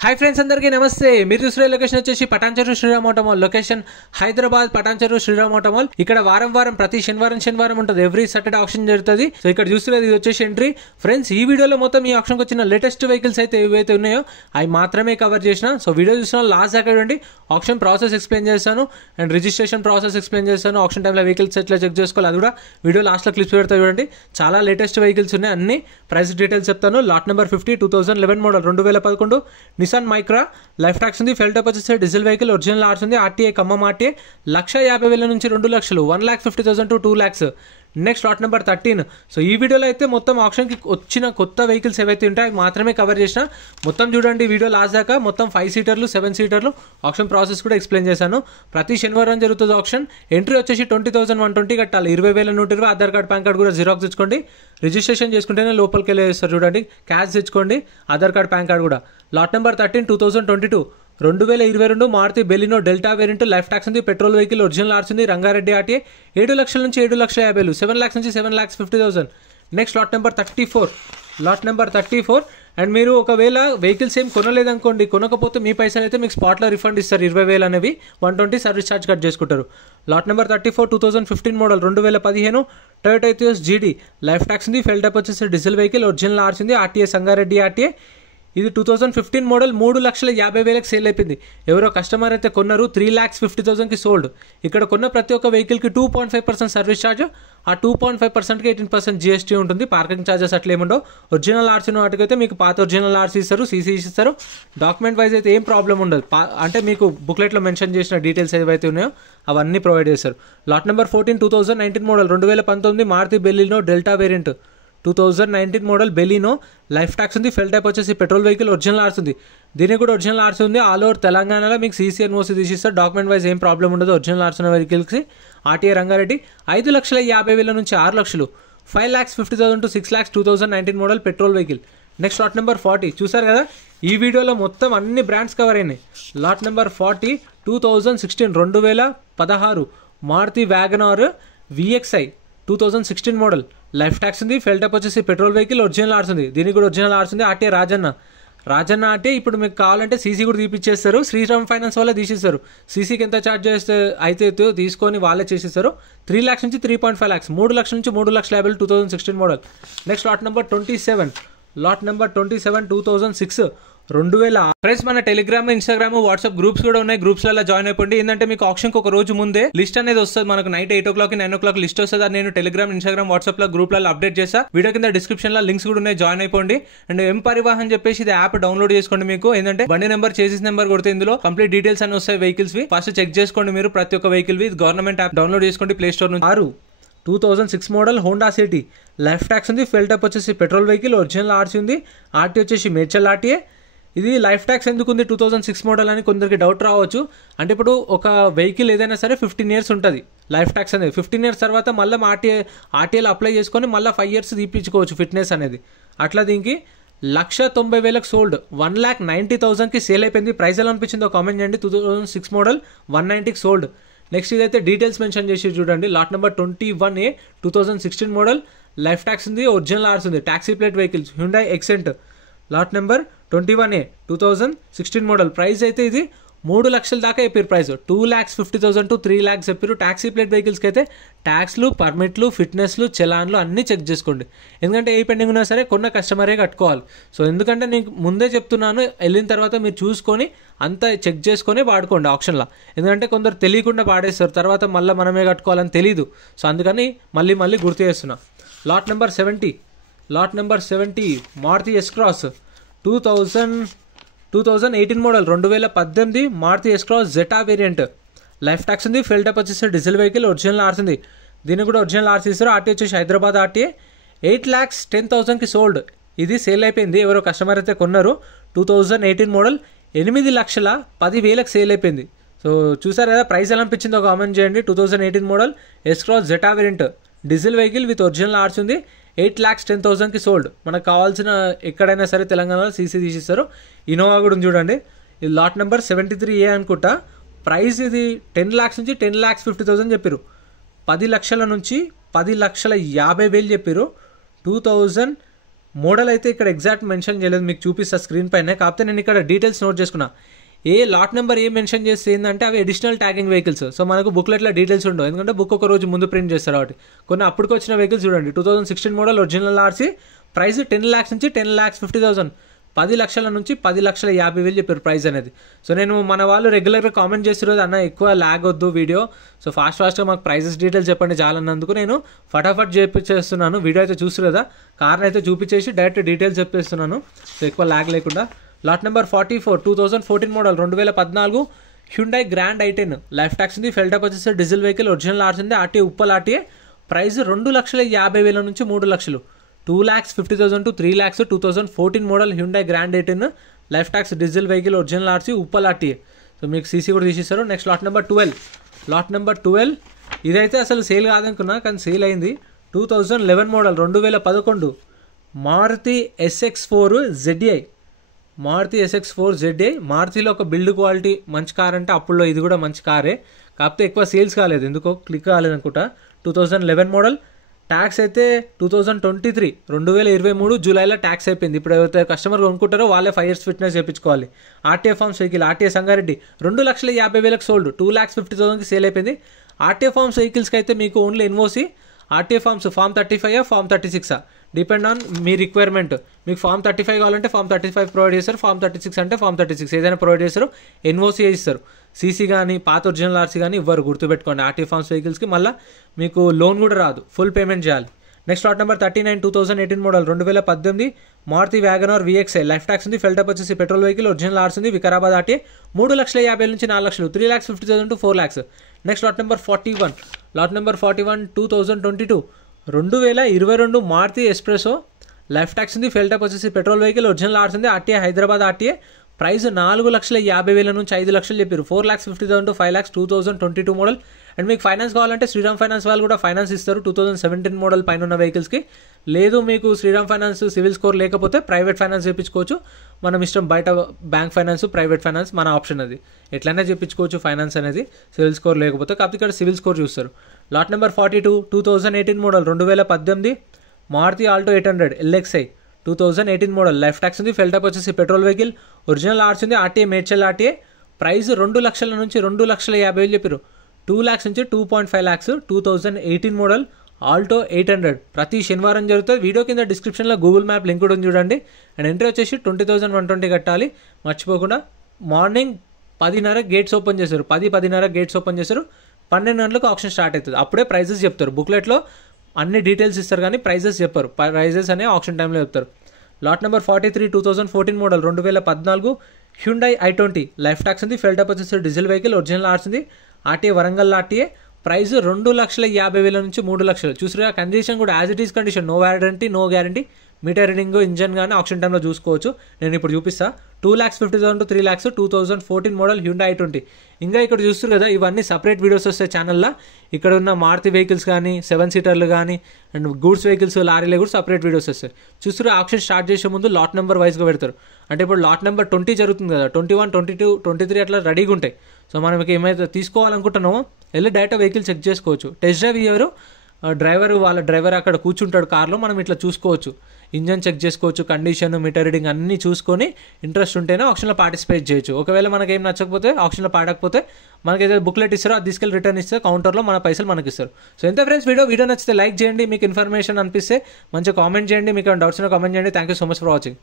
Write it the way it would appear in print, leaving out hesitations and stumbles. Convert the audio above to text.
Hi friends अंदर की नमस्ते మీరు చూసే లొకేషన్ వచ్చేసి Patancheru Sriram auto mall location Hyderabad Patancheru Sriram auto mall ఇక్కడ వారం ప్రతి శనివారం ఉంటుంది ఎవ్రీ సాటర్డే ఆక్షన్ జరుగుతుంది సో ఇక్కడ చూస్తున్నది ఇది వచ్చేసి ఎంట్రీ ఫ్రెండ్స్ ఈ వీడియోలో మొత్తం ఈ ఆక్షన్ కి వచ్చిన లేటెస్ట్ వెహికల్స్ అయితే ఏవైతే ఉన్నాయో అవి మాత్రమే కవర్ చేసిన సో వీడియో చూసిన లాస్ట్ దాకా చూడండి ఆక్షన్ ప్రాసెస్ ఎక్స్ప్లెయిన్ చేస్తాను అండ్ రిజిస్ట్రేషన్ ప్రాసెస్ ఎక్స్ప్లెయిన్ చేస్తాను ఆక్షన్ టైంలో వెహికల్స్ ఎట్లా చెక్ చేసుకోవాలి అది కూడా వీడియో లాస్ట్ లో క్లిప్స్ పెడతా చూడండి చాలా లేటెస్ట్ వెహికల్స్ ఉన్నాయి అన్ని ప్రైస్ డీటెయిల్స్ చెప్తాను lot number 50 2011 model 2011 Nissan Micra life tax ఉంది ఫెల్ టైప్ వచ్చేసి డీజిల్ వెహికల్ ఒరిజినల్ ఆర్స్ ఉంది ఆర్టీఏ ఖమ్మం ఆర్టీఏ 1,50,000 నుంచి 2 లక్షలు 1,50,000 to 2 lakhs next lot number 13 so ఈ వీడియోలో అయితే మొత్తం ఆప్షన్కి వచ్చిన కొత్త వెహికల్స్ ఏవైతే ఉంటాయో మాత్రమే కవర్ చేసిన మొత్తం చూడండి వీడియో లాస్ట్ దాకా మొత్తం 5 సీటర్లు 7 సీటర్లు ఆప్షన్ ప్రాసెస్ కూడా ఎక్స్ప్లెయిన్ చేశాను ప్రతి శనివారం జరుగుతుంది ఆప్షన్ ఎంట్రీ వచ్చేసి 20,120 కట్టాలి 20,120 ఆధార్ కార్డ్ పాన్ కార్డ్ కూడా జిరాక్స్ తెచ్చుకోండి రిజిస్ట్రేషన్ చేసుకుంటేనే లోపలికి వెళ్ళేస్తారు చూడండి క్యాష్ తెచ్చుకోండి ఆధార్ కార్డ్ పాన్ కార్డ్ కూడా lot number 13 2022 2022 Maruti Baleno delta variant life tax ఉంది పెట్రోల్ వెహికల్ ఒరిజినల్ ఆర్స్ ఉంది రంగారెడ్డి ఆర్టీఏ 7 లక్షల నుంచి 7,50,000 7 lakhs నుంచి 7,50,000 నెక్స్ట్ లాట్ నెంబర్ 34 అండ్ మీరు ఒకవేళ వెహికల్స్ ఏం కొనలేదనుకోండి కొనకపోతే మీ పైసలు అయితే మీకు స్పాట్లో రిఫండ్ ఇస్తారు 20,000 అనేవి 120 సర్వీస్ ఛార్జ్ కట్ చేసుకుంటారు లాట్ నెంబర్ 34 2015 మోడల్ 2015 టొయోటా ఎథియోస్ జీడీ లైఫ్ ట్యాక్స్ ఉంది ఫెల్ టైప్ వచ్చేసి డీజిల్ వెహికల్ ఒరిజినల్ ఆర్స్ ఉంది ఆర్టీఏ సంగారెడ్డి ఆర్టీఏ ఇది 2015 మోడల్ 3,50,000 సేల్ అయిపోయింది ఎవరో కస్టమర్ అయితే కొన్నారు 3,50,000 సోల్డ్ ఇక్కడ కొన్న ప్రతి ఒక్క వెహికల్కి 2.5% సర్వీస్ ఛార్జ్ ఆ 2.5%కి 18% జిఎస్టీ ఉంటుంది పార్కింగ్ ఛార్జెస్ అట్లా ఏముండవు ఒరిజినల్ ఆర్సీ వాటికైతే మీకు పాత ఒరిజినల్ ఆర్సీ ఇస్తారు సీసీ ఇస్తారు డాక్యుమెంట్ వైజ్ అయితే ఏం ప్రాబ్లం ఉండదు అంటే మీకు బుక్లెట్లో మెన్షన్ చేసిన డీటెయిల్స్ ఏవైతే ఉన్నాయో అవన్నీ ప్రొవైడ్ చేస్తారు lot number 14 2019 model 2019 Maruti Baleno delta variant 2019 model Baleno life tax ఉంది ఫెల్ టైప్ వచ్చేసి పెట్రోల్ వెహికల్ ఒరిజినల్ ఆర్స్ ఉంది దీనికి కూడా ఒరిజినల్ ఆర్స్ ఉంది ఆల్ ఓవర్ తెలంగాణలో మీకు సీసీ ఎన్ఓసీ తీసిస్తారు డాక్యుమెంట్ వైజ్ ఏం ప్రాబ్లం ఉండదు ఒరిజినల్ ఆర్స్ ఉన్న వెహికల్స్కి ఆర్టీఏ రంగారెడ్డి 5,50,000 నుంచి 6 లక్షలు 5,50,000 to 6 lakhs 2019 model petrol vehicle next lot number 40 చూసారు కదా ఈ వీడియోలో మొత్తం అన్ని బ్రాండ్స్ కవర్ అయినాయి lot number 40 2016 Maruti WagonR VXI 2016 model life tax ఉంది ఫెల్ టైప్ వచ్చేసి పెట్రోల్ వెహికల్ ఒరిజినల్ ఆర్స్ ఉంది దీనికి కూడా ఒరిజినల్ ఆర్స్ ఉంది ఆర్టీఏ రాజన్న ఆర్టీఏ ఇప్పుడు మీకు కావాలంటే సీసీ కూడా తీపిచ్చేస్తారు శ్రీరామ్ ఫైనాన్స్ వాళ్ళే తీసేస్తారు సీసీకి ఎంత ఛార్జ్ చేస్తే అయితే తీసుకొని వాళ్ళే చేసేస్తారు 3 lakhs నుంచి 3.5 lakhs 3 లక్షల నుంచి 3,50,000 2016 model next lot number 27 2006 2000 friends మన టెలిగ్రామ్ ఇన్స్టాగ్రామ్ వాట్సాప్ గ్రూప్స్ కూడా ఉన్నాయి గ్రూప్స్లలో జాయిన్ అయిపోండి ఏంటంటే మీకు ఆప్షన్కి ఒక రోజు ముందే లిస్ట్ అనేది వస్తుంది మనకు నైట్ 8 o'clock 9 o'clock లిస్ట్ వస్తుంది అది నేను టెలిగ్రామ్ ఇన్స్టాగ్రామ్ వాట్సాప్ లో గ్రూప్లలో అప్డేట్ చేస్తా వీడియో కింద డిస్క్రిప్షన్ లో లింక్స్ కూడా ఉన్నాయి జాయిన్ అయిపోండి అండ్ ఎం పరివాహన్ చెప్పేసి ఇది యాప్ డౌన్లోడ్ చేసుకోండి మీకు ఏంటంటే బండి నెంబర్ చేసేస్ నెంబర్ కొడితే ఇందులో కంప్లీట్ డీటెయిల్స్ అని వస్తాయి వెహికల్స్ వి ఫస్ట్ చెక్ చేసుకోండి మీరు ప్రతి ఒక్క వెహికల్ వి గవర్నమెంట్ యాప్ డౌన్లోడ్ చేసుకోండి ప్లే స్టోర్ నుంచి 2006 model Honda city life tax ఉంది ఫెల్ టైప్ వచ్చేసి పెట్రోల్ వెహికల్ ఒరిజినల్ ఆర్సీ ఉంది ఆర్టీ వచ్చేసి మేడ్చల్ ఆర్టీఏ ఇది లైఫ్ ట్యాక్స్ ఎందుకు ఉంది 2006 మోడల్ అని కొందరికి డౌట్ రావచ్చు అంటే ఇప్పుడు ఒక వెహికల్ ఏదైనా సరే 15 years ఉంటుంది లైఫ్ ట్యాక్స్ అనేది 15 years తర్వాత మళ్ళీ ఆర్టీఏలో అప్లై చేసుకొని మళ్ళీ 5 years తీపించుకోవచ్చు ఫిట్నెస్ అనేది అట్లా దీనికి 1,90,000 సోల్డ్ 1,90,000కి సేల్ అయిపోయింది ప్రైస్ ఎలా అనిపించిందో కామెంట్ చేయండి 2006 మోడల్ 190కి సోల్డ్ నెక్స్ట్ ఇదైతే డీటెయిల్స్ మెన్షన్ చేసి చూడండి lot number 21A 2016 model life tax ఉంది ఒరిజినల్ ఆర్స్ ఉంది taxi plate vehicles Hyundai Xcent lot number 21A 2016 model price అయితే ఇది 3 లక్షల దాకా చెప్పారు ప్రైస్ 2,50,000 టు 3 lakhs చెప్పారు టాక్సీ ప్లేట్ వెహికల్స్కి అయితే ట్యాక్స్లు పర్మిట్లు ఫిట్నెస్లు చలాన్లు అన్నీ చెక్ చేసుకోండి ఎందుకంటే ఏ పెండింగ్ ఉన్నా సరే కొన్న కస్టమరే కట్టుకోవాలి సో ఎందుకంటే నేను ముందే చెప్తున్నాను వెళ్ళిన తర్వాత మీరు చూసుకొని అంతా చెక్ చేసుకొని వాడుకోండి ఆప్షన్లో ఎందుకంటే కొందరు తెలియకుండా పాడేస్తారు తర్వాత మళ్ళీ మనమే కట్టుకోవాలని తెలీదు సో అందుకని మళ్ళీ గుర్తు చేస్తున్నా lot number 70 Maruti S cross 2018 model 2018 Maruti S cross Zeta variant life tax ఉంది ఫెల్ టైప్ వచ్చేసి డీజిల్ వెహికల్ ఒరిజినల్ ఆర్స్ ఉంది దీనికి కూడా ఒరిజినల్ ఆర్సీ ఇస్తారు ఆర్టీ వచ్చేసి హైదరాబాద్ ఆర్టీఏ 8,10,000కి సోల్డ్ ఇది సేల్ అయిపోయింది ఎవరో కస్టమర్ అయితే కొన్నారు 2018 మోడల్ 8,10,000 సేల్ అయిపోయింది సో చూసారు కదా ప్రైస్ ఎలా అనిపించిందో కామెంట్ చేయండి 2018 model S cross Zeta variant diesel vehicle with original ఆర్స్ ఉంది 8,10,000కి సోల్డ్ మనకు కావాల్సిన ఎక్కడైనా సరే తెలంగాణలో సీసీ తీసిస్తారు ఇనోవా కూడా చూడండి ఇది లాట్ నెంబర్ 73A అనుకుంటా ప్రైస్ ఇది 10 lakhs నుంచి 10,50,000 చెప్పారు 10 లక్షల నుంచి 10,50,000 చెప్పారు 2019 మోడల్ అయితే ఇక్కడ ఎగ్జాక్ట్ మెన్షన్ చేయలేదు, మీకు చూపిస్తా స్క్రీన్ పైన. కాకపోతే నేను ఇక్కడ డీటెయిల్స్ నోట్ చేసుకున్నా. A lot number A mention చేస్తే ఏంటంటే అవి అడిషనల్ ట్యాగింగ్ వెహికల్స్. సో మనకు బుక్లెట్లో డీటెయిల్స్ ఉండవు, ఎందుకంటే బుక్ ఒక రోజు ముందు ప్రింట్ చేస్తారు కాబట్టి. కొన్ని అప్పటికి వచ్చిన వెహికల్స్ చూడండి, 2016 model original RC, price 10 lakhs నుంచి 10,50,000, 10 లక్షల నుంచి 10,50,000 చెప్పారు ప్రైస్ అనేది. సో నేను మన వాళ్ళు రెగ్యులర్గా కామెంట్ చేస్తున్నారు, అన్న ఎక్కువ ల్యాగ్ వద్దు వీడియో, సో ఫాస్ట్గా మాకు ప్రైజెస్ డీటెయిల్స్ చెప్పండి చాలన్నందుకు నేను ఫటాఫట్ చేపించేస్తున్నాను. వీడియో అయితే చూస్తారు కదా, కార్ని అయితే చూపించేసి డైరెక్ట్ డీటెయిల్స్ చెప్పేస్తున్నాను, సో ఎక్కువ ల్యాగ్ లేకుండా. Lot number 44, 2014 model, 2014 Hyundai grand i10, life tax ఉంది, ఫెల్టప్ వచ్చేసి డీజిల్ వెహికల్, ఒరిజినల్ ఆర్సీ ఉంది, ఆర్టీఏ ఉప్పల్ ఆర్టీఏ, ప్రైస్ 2,50,000 నుంచి 3 లక్షలు, 2,50,000 to 3 lakhs. 2014 model Hyundai grand i10, life tax diesel vehicle, original RC, Uppal RTA. So మీకు CC కూడా తీసిస్తారు. Next lot number 12, ఇదైతే అసలు sale కాదనుకున్నా కానీ సేల్ అయింది. 2011 model, 2011 Maruti SX4 ZI, Maruti SX4 ZI. మారుతిలో ఒక బిల్డ్ క్వాలిటీ మంచి కార్ అంటే అప్పుల్లో ఇది కూడా మంచి కారే, కాకపోతే ఎక్కువ సేల్స్ కాలేదు, ఎందుకో క్లిక్ కాలేదు అనుకుంటా. 2011 మోడల్, ట్యాక్స్ అయితే 2023 జూలైలో ట్యాక్స్ అయిపోయింది. ఇప్పుడు ఎవరైతే కస్టమర్ కొనుక్కుంటారో వాళ్ళే 5 years ఫిట్నెస్ చేయించుకోవాలి. RTA forms vehicle, RTA Sangareddy, 2,50,000 sold, 2,50,000 sale అయిపోయింది. ఆర్టీఏ ఫార్మ్స్ వెహికల్స్కి అయితే మీకు only NOC, RTA forms form 35 form 36 depend on మీ రిక్వైర్మెంట్. మీకు ఫామ్ 35 కావాలంటే ఫామ్ 35 ప్రొవైడ్ చేస్తారు, ఫామ్ 36 అంటే ఫామ్ 36 ఏదైనా ప్రొవైడ్ చేస్తారు, ఎన్ఓసి ఇస్తారు. సీసీ కానీ పాత ఒరిజినల్ ఆర్సీ కానీ ఇవ్వరు, గుర్తుపెట్టుకోండి. ఆర్టీఏ ఫార్మ్స్ వెహికల్స్కి మళ్ళీ మీకు లోన్ కూడా రాదు, ఫుల్ పేమెంట్ చేయాలి. Next lot number 39, 2018 model, 2018 Maruti WagonR VXI, life tax ఉంది, ఫెల్టప్ వచ్చేసి పెట్రోల్ వెహికల్, ఒరిజినల్ ఆర్సీ ఉంది, వికారాబాద్ ఆర్టీఏ, 3,50,000 నుంచి 4 లక్షలు, 3,50,000 to 4 lakhs. Next lot number 41, 2022 2022 Maruti S-Presso, life tax ఉంది, ఫెల్టప్ వచ్చేసి పెట్రోల్ వెహికల్, ఒరిజినల్ ఆర్సీ ఉంది, ఆర్టీఏ హైదరాబాద్ ఆర్టీఏ, ప్రైస్ 4,50,000 నుంచి 5 లక్షలు చెప్పారు, 4,50,000 to 5 lakhs. 2022 మోడల్. అండ్ మీకు ఫైనాన్స్ కావాలంటే శ్రీరామ్ ఫైనాన్స్ వాళ్ళు కూడా ఫైనాన్స్ ఇస్తారు 2017 మోడల్ పైన ఉన్న వెహికల్స్కి. లేదు మీకు శ్రీరామ్ ఫైనాన్స్ సివిల్ స్కోర్ లేకపోతే ప్రైవేట్ ఫైనాన్స్ చేయించుకోవచ్చు, మనం ఇష్టం. బయట బ్యాంక్ ఫైనాన్స్, ప్రైవేట్ ఫైనాన్స్ మన ఆప్షన్, అది ఎట్లయినా చేయించుకోవచ్చు ఫైనాన్స్ అనేది సివిల్ స్కోర్ లేకపోతే, కాకపోతే ఇక్కడ సివిల్ స్కోర్ చూస్తారు. Lot number 42, 2018 model, 2018 Maruti Alto 800 LXI, 2018 model, life tax ఉంది, ఫెల్టప్ వచ్చేసి పెట్రోల్ వెహికల్, ఒరిజినల్ ఆర్సీ ఉంది, ఆర్టీఏ మేడ్చల్ ఆర్టీఏ, ప్రైస్ 2 లక్షల నుంచి 2,50,000 చెప్పారు, 2 lakhs నుంచి 2.5 lakhs. 2018 మోడల్ ఆల్టో 800 ప్రతి శనివారం జరుగుతుంది. వీడియో కింద డిస్క్రిప్షన్లో గూగుల్ మ్యాప్ లింక్ కూడా ఉంది చూడండి. అండ్ ఎంట్రీ వచ్చేసి 20,120 కట్టాలి, మర్చిపోకుండా. మార్నింగ్ 10:30 గేట్స్ ఓపెన్ చేశారు, 10:30 గేట్స్ ఓపెన్ చేశారు, 12 గంటలకు ఆప్షన్ స్టార్ట్ అవుతుంది. అప్పుడే ప్రైజెస్ చెప్తారు, బుక్లెట్లో అన్ని డీటెయిల్స్ ఇస్తారు కానీ ప్రైజెస్ చెప్పరు, ప్రైజెస్ అనే ఆప్షన్ టైంలో చెప్తారు. Lot number 43, 2014 model, 2014 Hyundai i20, life tax ఉంది, ఫెల్టప్ వచ్చేసి డీజిల్ వెహికల్, ఒరిజినల్ ఆర్సీ ఉంది, ఆర్టీఏ వరంగల్ ఆర్టీఏ, ప్రైస్ 2,50,000 నుంచి 3 లక్షలు. చూసారా, కండిషన్ కూడా as it is condition, no warranty no guarantee, meter reading, engine కానీ ఆప్షన్ టైంలో చూసుకోవచ్చు. నేను ఇప్పుడు చూపిస్తా. 2,50,000 to 3 lakhs. 2014 model Hyundai i20. ఇంకా ఇక్కడ చూస్తారు కదా, ఇవన్నీ సపరేట్ వీడియోస్ వస్తాయి ఛానల్లో. ఇక్కడ ఉన్న మారుతి వెహికల్స్ కానీ 7 సీటర్లు కానీ అండ్ గూడ్స్ వెహికల్స్ లారీలు కూడా సపరేట్ వీడియోస్ వస్తాయి. చూస్తారు, ఆప్షన్ స్టార్ట్ చేసే ముందు లాట్ నెంబర్ వైజ్గా పెడతారు. అంటే ఇప్పుడు లాట్ నెంబర్ 20 జరుగుతుంది కదా, 21, 22, 23 అట్లా రెడీగా ఉంటాయి. సో మనం ఏమైతే తీసుకోవాలనుకుంటున్నామో వెళ్ళి డైరెక్ట్ వెహికల్ చెక్ చేసుకోవచ్చు. టెస్ట్ డ్రైవ్ ఇవ్వరు, వాళ్ళ డ్రైవర్ అక్కడ కూర్చుంటాడు కార్లో, మనం ఇట్లా చూసుకోవచ్చు, ఇంజన్ చెక్ చేసుకోవచ్చు, కండిషన్, మీటర్ రీడింగ్ అన్నీ చూసుకొని ఇంట్రెస్ట్ ఉంటేనే ఆప్షన్లో పార్టిసిపేట్ చేయొచ్చు. ఒకవేళ మనకి ఏం నచ్చకపోతే, ఆప్షన్లో పాడకపోతే మనకి ఏదైతే బుక్లెట్ ఇస్తారో అది తీసుకెళ్ళి రిటర్న్ ఇస్తే కౌంటర్లో మన పైసలు మనకి ఇస్తారు. సో ఎంత ఫ్రెండ్స్, వీడియో నచ్చితే లైక్ చేయండి, మీకు ఇన్ఫర్మేషన్ అనిపిస్తే మంచిగా కామెంట్ చేయండి, మీకు డౌట్స్ కామెంట్ చేయండి. Thank you so much for watching.